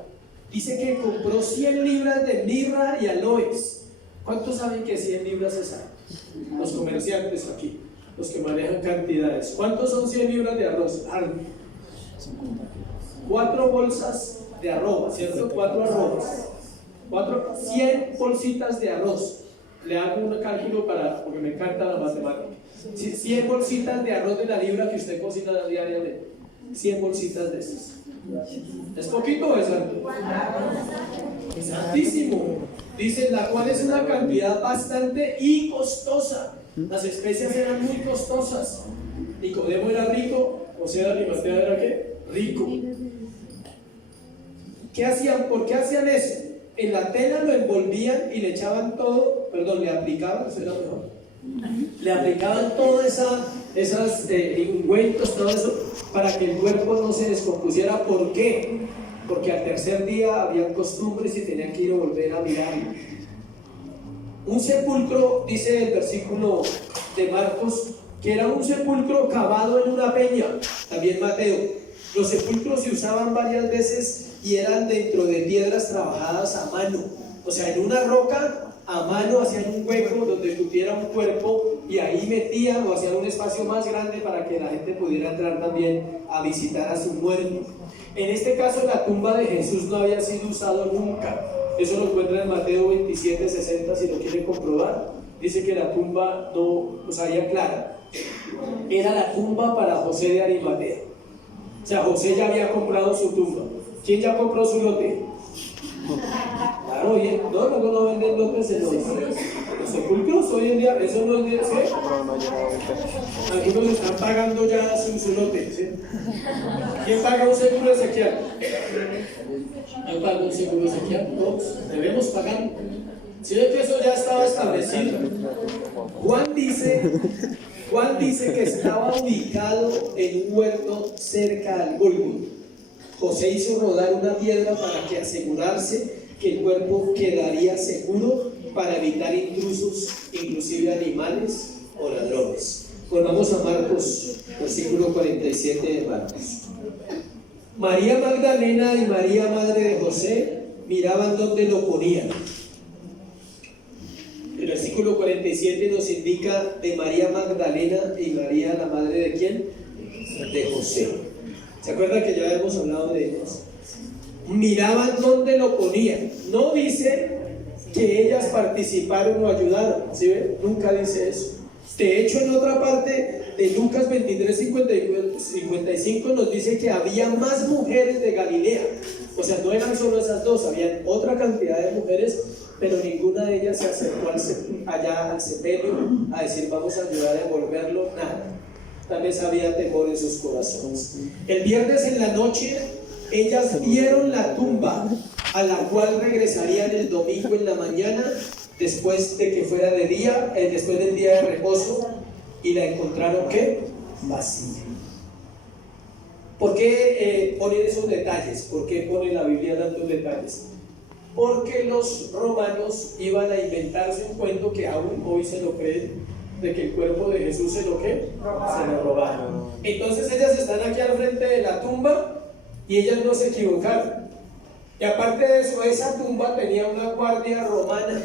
Dice que compró 100 libras de mirra y aloes. ¿Cuántos saben que 100 libras es algo? Los comerciantes aquí, los que manejan cantidades. ¿Cuántos son 100 libras de arroz? 4 bolsas de arroz, ¿cierto? 4 arrobas. 100 bolsitas de arroz. Le hago un cálculo porque me encanta la matemática. 100 bolsitas de arroz de la libra que usted cocina diariamente. 100 bolsitas de esas. ¿Es poquito o es alto? Es altísimo. Dice, la cual es una cantidad bastante y costosa. Las especias eran muy costosas. Nicodemo era rico, José de Arimatea era ¿qué? Rico. ¿Qué hacían? ¿Por qué hacían eso? En la tela lo envolvían y le echaban todo, le aplicaban, eso era mejor. Le aplicaban todas esas ungüentos, todo eso, para que el cuerpo no se descompusiera. ¿Por qué? Porque al tercer día habían costumbres y tenían que ir a volver a mirarlo. Un sepulcro, dice el versículo de Marcos, que era un sepulcro cavado en una peña. También Mateo. Los sepulcros se usaban varias veces y eran dentro de piedras trabajadas a mano. O sea, en una roca a mano hacían un hueco donde tuviera un cuerpo y ahí metían o hacían un espacio más grande para que la gente pudiera entrar también a visitar a su muerto. En este caso la tumba de Jesús no había sido usado nunca. Eso lo encuentran en Mateo 27, 60 si lo quieren comprobar. Dice que la tumba no salía clara. Era la tumba para José de Arimatea. O sea, José ya había comprado su tumba. ¿Quién ya compró su lote? Claro, bien, no venden lotes en los sepulcros hoy en día, eso no es de ¿sí? Algunos están pagando ya su lote, ¿sí? ¿Quién paga un seguro Ezequiel? ¿Quién paga un seguro Ezequiel? Todos debemos pagar. ¿Sí ve que eso ya estaba establecido? Juan dice que estaba ubicado en un huerto cerca al Gólgota. José hizo rodar una piedra para que asegurarse que el cuerpo quedaría seguro para evitar intrusos, inclusive animales o ladrones. Volvamos a Marcos, versículo 47 de Marcos. María Magdalena y María, madre de José, miraban dónde lo ponían. El versículo 47 nos indica de María Magdalena y María, la madre de ¿quién? de José. ¿Se acuerdan que ya hemos hablado de ellas? Miraban dónde lo ponían. No dice que ellas participaron o ayudaron, ¿sí ven? Nunca dice eso. De hecho, en otra parte de Lucas 23, 55 nos dice que había más mujeres de Galilea. O sea, no eran solo esas dos, había otra cantidad de mujeres, pero ninguna de ellas se acercó allá al sepelio a decir vamos a ayudar a envolverlo, nada. Tal vez había temor en sus corazones. El viernes en la noche ellas vieron la tumba a la cual regresarían el domingo en la mañana, después de que fuera de día, después del día de reposo, y la encontraron ¿qué? Vacía. ¿Por qué ponen esos detalles? ¿Por qué pone la Biblia tantos detalles? Porque los romanos iban a inventarse un cuento que aún hoy se lo creen, de que el cuerpo de Jesús se lo robaron. Entonces ellas están aquí al frente de la tumba y ellas no se equivocaron. Y aparte de eso, esa tumba tenía una guardia romana.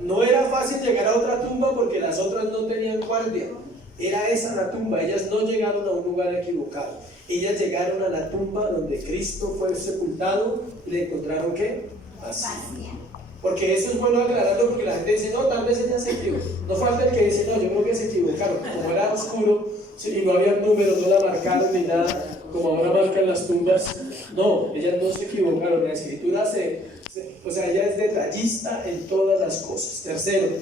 No era fácil llegar a otra tumba porque las otras no tenían guardia. Era esa la tumba. Ellas no llegaron a un lugar equivocado. Ellas llegaron a la tumba donde Cristo fue sepultado y le encontraron ¿qué? Vacía. Porque eso es bueno aclararlo, porque la gente dice no, tal vez ella se equivocó. No falta el que dice no, yo creo que se equivocaron. Como era oscuro y no había números, no la marcaron ni nada, como ahora marcan las tumbas. No, ellas no se equivocaron. La escritura o sea, ella es detallista en todas las cosas. Tercero,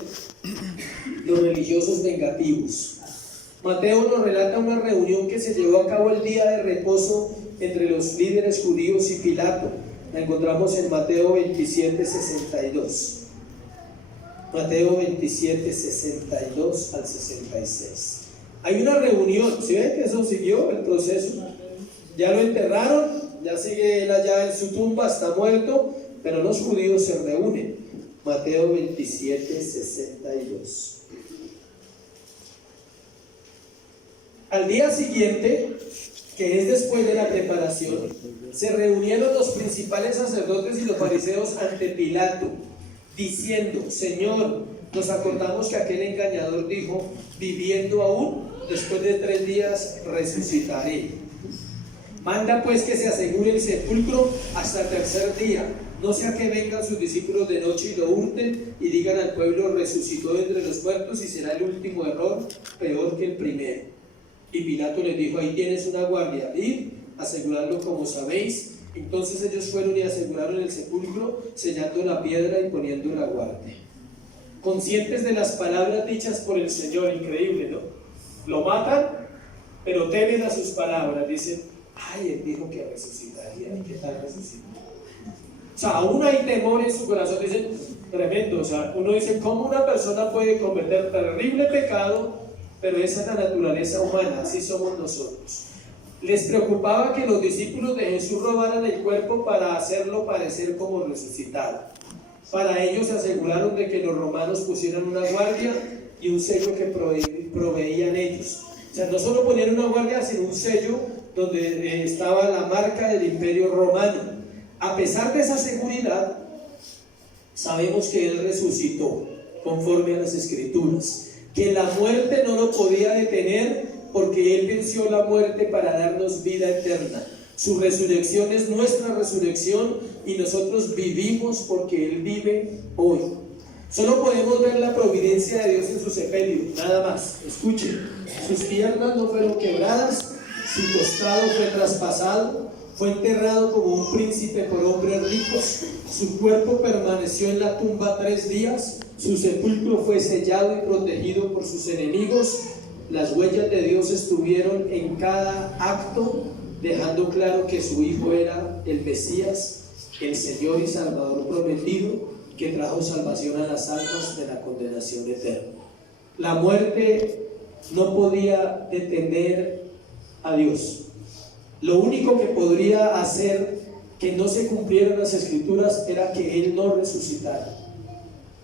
los religiosos vengativos. Mateo nos relata una reunión que se llevó a cabo el día de reposo entre los líderes judíos y Pilato. La encontramos en Mateo 27, 62. Mateo 27, 62 al 66. Hay una reunión, ¿sí ven que eso siguió el proceso? Ya lo enterraron, ya sigue él allá en su tumba, está muerto, pero los judíos se reúnen. Mateo 27, 62. Al día siguiente, que es después de la preparación, se reunieron los principales sacerdotes y los fariseos ante Pilato, diciendo: Señor, nos acordamos que aquel engañador dijo: viviendo aún, después de 3 días resucitaré. Manda pues que se asegure el sepulcro hasta el tercer día, no sea que vengan sus discípulos de noche y lo hurten y digan al pueblo: resucitó de entre los muertos, y será el último error peor que el primero. Y Pilato les dijo: ahí tienes una guardia, id, asegurarlo como sabéis. Entonces ellos fueron y aseguraron el sepulcro, sellando la piedra y poniendo la guardia. Conscientes de las palabras dichas por el Señor, increíble, ¿no? Lo matan, pero temen a sus palabras. Dicen: ay, él dijo que resucitaría, ¿y qué tal resucitó? O sea, aún hay temor en su corazón. Dicen, tremendo. O sea, uno dice: ¿cómo una persona puede cometer terrible pecado? Pero esa es la naturaleza humana, así somos nosotros. Les preocupaba que los discípulos de Jesús robaran el cuerpo para hacerlo parecer como resucitado. Para ello se aseguraron de que los romanos pusieran una guardia y un sello que proveían ellos. O sea, no solo ponían una guardia, sino un sello donde estaba la marca del Imperio Romano. A pesar de esa seguridad, sabemos que Él resucitó conforme a las Escrituras, que la muerte no lo podía detener, porque Él venció la muerte para darnos vida eterna. Su resurrección es nuestra resurrección y nosotros vivimos porque Él vive hoy. Solo podemos ver la providencia de Dios en su sepelio, nada más. Escuchen: sus piernas no fueron quebradas, su costado fue traspasado, fue enterrado como un príncipe por hombres ricos, su cuerpo permaneció en la tumba 3 días, su sepulcro fue sellado y protegido por sus enemigos. Las huellas de Dios estuvieron en cada acto, dejando claro que su Hijo era el Mesías, el Señor y Salvador prometido, que trajo salvación a las almas de la condenación eterna. La muerte no podía detener a Dios. Lo único que podría hacer que no se cumplieran las Escrituras era que Él no resucitara.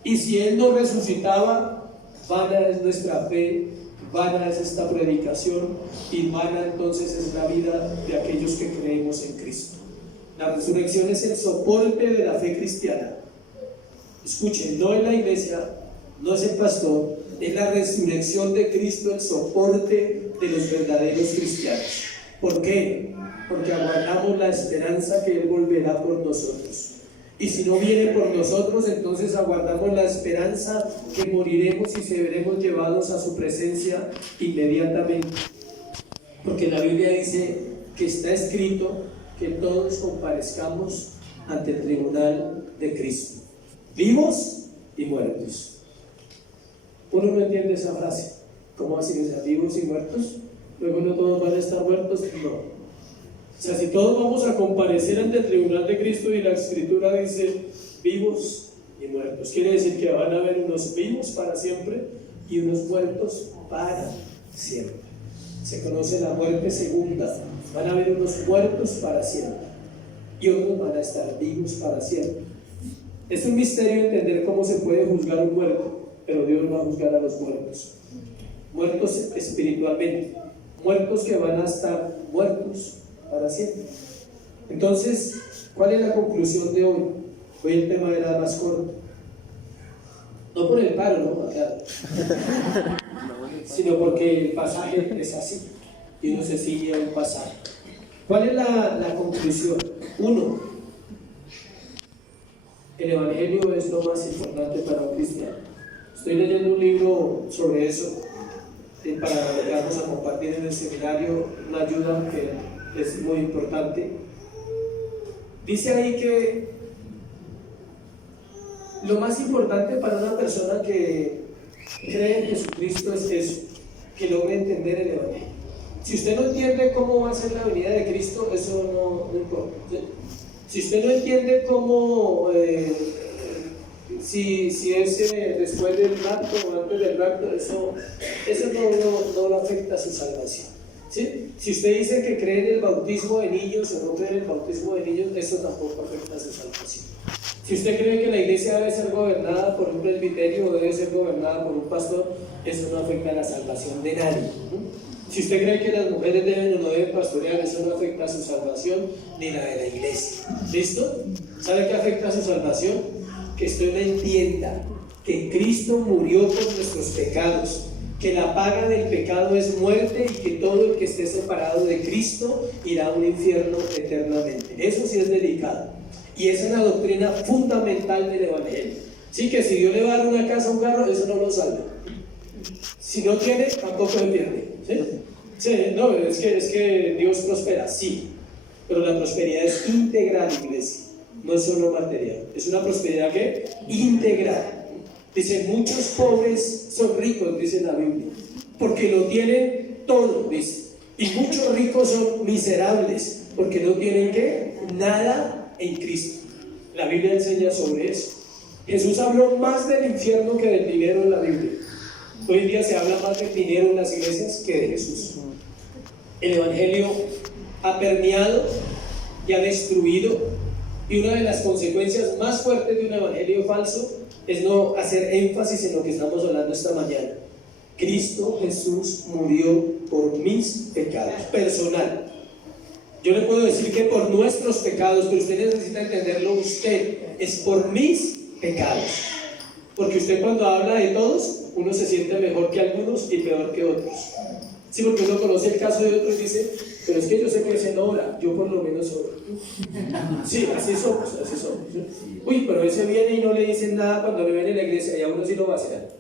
Y si Él no resucitaba, vana es nuestra fe, vana es esta predicación, y vana entonces es la vida de aquellos que creemos en Cristo. La resurrección es el soporte de la fe cristiana. Escuchen, no es la iglesia, no es el pastor, es la resurrección de Cristo el soporte de los verdaderos cristianos. ¿Por qué? Porque aguardamos la esperanza que Él volverá por nosotros. Y si no viene por nosotros, entonces aguardamos la esperanza que moriremos y seremos llevados a su presencia inmediatamente. Porque la Biblia dice que está escrito que todos comparezcamos ante el tribunal de Cristo, vivos y muertos. Uno no entiende esa frase. ¿Cómo así que sean vivos y muertos? Luego no todos van a estar muertos. No. O sea, si todos vamos a comparecer ante el tribunal de Cristo y la Escritura dice vivos y muertos, quiere decir que van a haber unos vivos para siempre y unos muertos para siempre. Se conoce la muerte segunda. Van a haber unos muertos para siempre y otros van a estar vivos para siempre. Es un misterio entender cómo se puede juzgar un muerto, pero Dios va a juzgar a los muertos. Muertos espiritualmente, muertos que van a estar muertos para siempre. Entonces, ¿cuál es la conclusión de hoy? Hoy el tema era más corto. No por el paro, ¿no? Claro. Sino porque el pasaje es así y uno se sigue a un pasaje. ¿Cuál es la conclusión? 1. El Evangelio es lo más importante para un cristiano. Estoy leyendo un libro sobre eso para lo que vamos a compartir en el seminario, una ayuda que es muy importante. Dice ahí que lo más importante para una persona que cree en Jesucristo es eso, que logre entender el Evangelio. Si usted no entiende cómo va a ser la venida de Cristo, eso no importa, ¿sí? Si usted no entiende cómo, si es después del rapto o antes del rapto, eso no afecta a su salvación, ¿sí? Si usted dice que cree en el bautismo de niños o no cree en el bautismo de niños, eso tampoco afecta a su salvación. Si usted cree que la iglesia debe ser gobernada por un presbiterio o debe ser gobernada por un pastor, eso no afecta a la salvación de nadie. Si usted cree que las mujeres deben o no deben pastorear, eso no afecta a su salvación ni la de la iglesia. ¿Listo? ¿Sabe qué afecta a su salvación? Que usted no entienda que Cristo murió por nuestros pecados, que la paga del pecado es muerte y que todo el que esté separado de Cristo irá a un infierno eternamente. Eso sí es delicado. Y esa es la doctrina fundamental del Evangelio. Sí, que si Dios le va a dar una casa o un carro, eso no lo salva. Si no tiene, tampoco se pierde. ¿Sí? Sí, no, es que Dios prospera, sí. Pero la prosperidad es integral, iglesia. No es solo material. Es una prosperidad ¿qué? Integral. Dice, muchos pobres son ricos, dice la Biblia, porque lo tienen todo, dice. Y muchos ricos son miserables, porque no tienen ¿qué? Nada en Cristo. La Biblia enseña sobre eso. Jesús habló más del infierno que del dinero en la Biblia. Hoy en día se habla más del dinero en las iglesias que de Jesús. El Evangelio ha permeado y ha destruido, y una de las consecuencias más fuertes de un Evangelio falso es no hacer énfasis en lo que estamos hablando esta mañana. Cristo Jesús murió por mis pecados, personal. Yo le puedo decir que por nuestros pecados, pero usted necesita entenderlo usted, es por mis pecados. Porque usted cuando habla de todos, uno se siente mejor que algunos y peor que otros. Sí, porque uno conoce el caso de otros y dice, pero es que yo sé que ese no ora, yo por lo menos oro. Sí, así somos. Uy, pero ese viene y no le dicen nada cuando le ven en la iglesia y a uno sí lo va a hacer.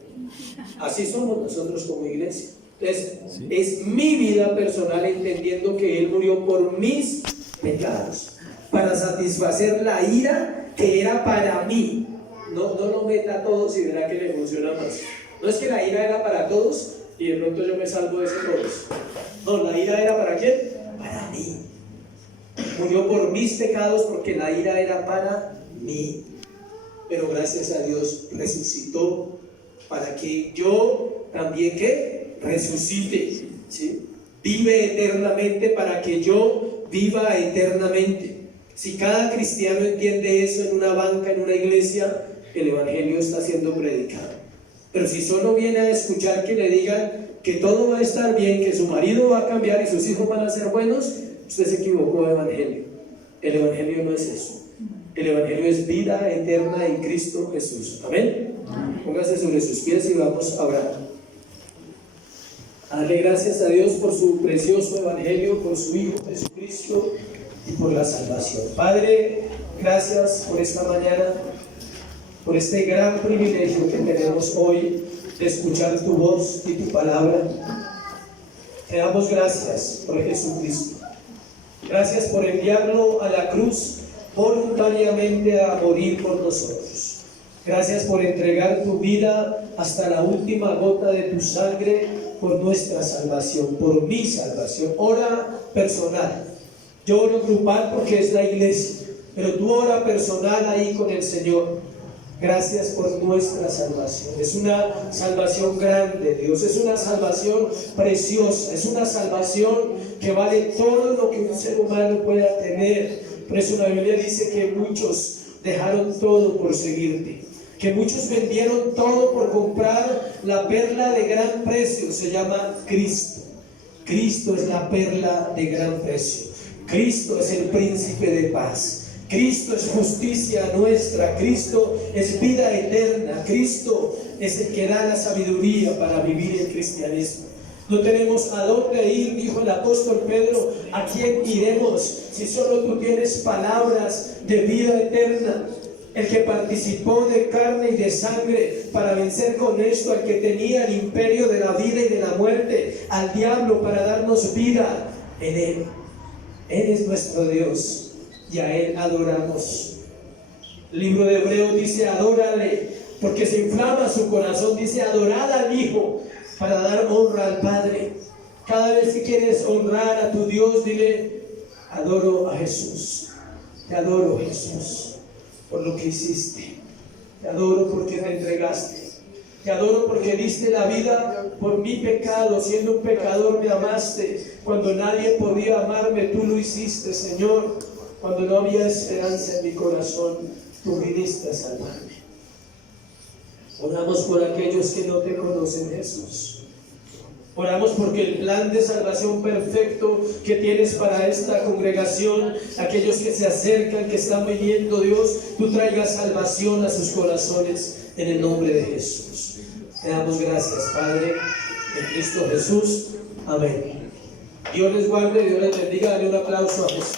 Así somos nosotros como iglesia. Entonces, es mi vida personal entendiendo que Él murió por mis pecados, para satisfacer la ira que era para mí. No lo meta a todos y verá que le funciona más. No es que la ira era para todos y de pronto yo me salvo de ese todos. No, la ira era ¿para quién? Para mí. Murió por mis pecados porque la ira era para mí. Pero gracias a Dios resucitó para que yo también ¿qué? Resucite, ¿sí? Vive eternamente para que yo viva eternamente. Si cada cristiano entiende eso en una banca, en una iglesia, el Evangelio está siendo predicado. Pero si solo viene a escuchar que le digan que todo va a estar bien, que su marido va a cambiar y sus hijos van a ser buenos, usted se equivocó de Evangelio. El Evangelio no es eso. El Evangelio es vida eterna en Cristo Jesús. Amén. Póngase sobre sus pies y vamos a orar. Darle gracias a Dios por su precioso evangelio, por su Hijo Jesucristo y por la salvación. Padre, gracias por esta mañana, por este gran privilegio que tenemos hoy de escuchar tu voz y tu palabra. Te damos gracias por Jesucristo. Gracias por enviarlo a la cruz voluntariamente a morir por nosotros. Gracias por entregar tu vida hasta la última gota de tu sangre por nuestra salvación, por mi salvación. Ora personal. Yo oro grupal porque es la iglesia, pero tú ora personal ahí con el Señor. Gracias por nuestra salvación. Es una salvación grande, Dios. Es una salvación preciosa. Es una salvación que vale todo lo que un ser humano pueda tener. Por eso la Biblia dice que muchos dejaron todo por seguirte, que muchos vendieron todo por comprar la perla de gran precio. Se llama Cristo. Cristo es la perla de gran precio. Cristo es el príncipe de paz. Cristo es justicia nuestra. Cristo es vida eterna. Cristo es el que da la sabiduría para vivir el cristianismo. No tenemos a dónde ir, dijo el apóstol Pedro. ¿A quién iremos si solo tú tienes palabras de vida eterna? El que participó de carne y de sangre para vencer con esto al que tenía el imperio de la vida y de la muerte, al diablo, para darnos vida en él. Él es nuestro Dios y a Él adoramos. El libro de Hebreos dice: adórale, porque se inflama su corazón. Dice: adorad al Hijo para dar honra al Padre. Cada vez que quieres honrar a tu Dios, dile: adoro a Jesús. Te adoro, Jesús, por lo que hiciste. Te adoro porque te entregaste. Te adoro porque diste la vida por mi pecado. Siendo un pecador me amaste. Cuando nadie podía amarme, tú lo hiciste, Señor. Cuando no había esperanza en mi corazón, tú viniste a salvarme. Oramos por aquellos que no te conocen, Jesús. Oramos porque el plan de salvación perfecto que tienes para esta congregación, aquellos que se acercan, que están viniendo, Dios, tú traigas salvación a sus corazones en el nombre de Jesús. Te damos gracias, Padre, en Cristo Jesús. Amén. Dios les guarde, Dios les bendiga. Dale un aplauso a Jesús.